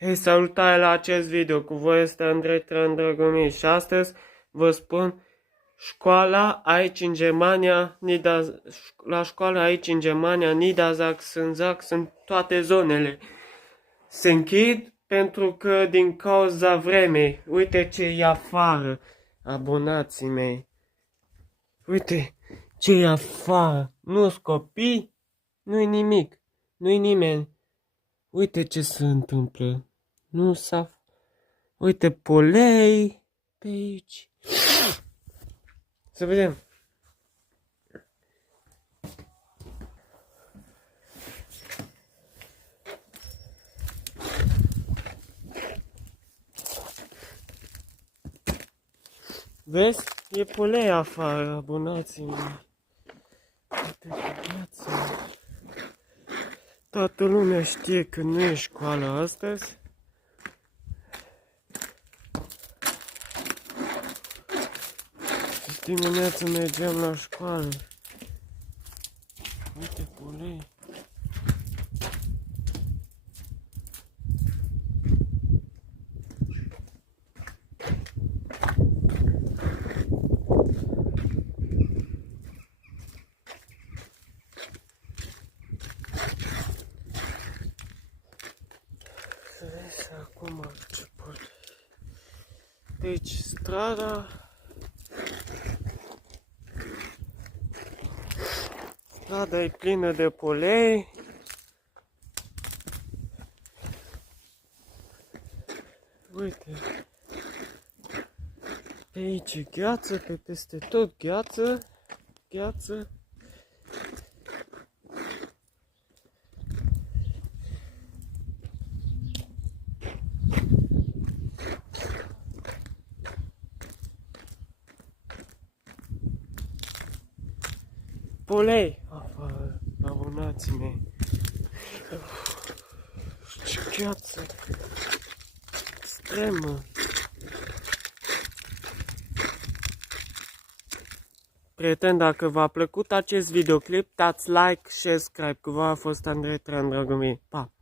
Hei, salutare la acest video, cu voi este Andrei Traian Dragomir și astăzi vă spun școala aici în Germania, la școala aici în Germania, Niedersachsen, Sachsen, toate zonele se închid pentru că din cauza vremei. Uite ce e afară, abonații mei. Uite ce e afară, nu-s copii, nu-i nimic, nu-i nimeni. Uite ce se întâmplă. Nu s-a... Uite polei pe aici. Să vedem. Vezi? E polei afară, abonații-mi. Uite viața. Toată lumea știe că nu e școală astăzi. Dimineața mergeam la școală. Uite polei. Să vezi acum ce polei. Deci strada. Strada e plină de polei. Uite. Pe aici e gheață, pe peste tot gheață. Gheață. Polei afară, abonații mei. Ce gheață extremă. Prieteni, dacă v-a plăcut acest videoclip, dați like și subscribe. Cu voi a fost Andrei Traian Dragomir. Pa!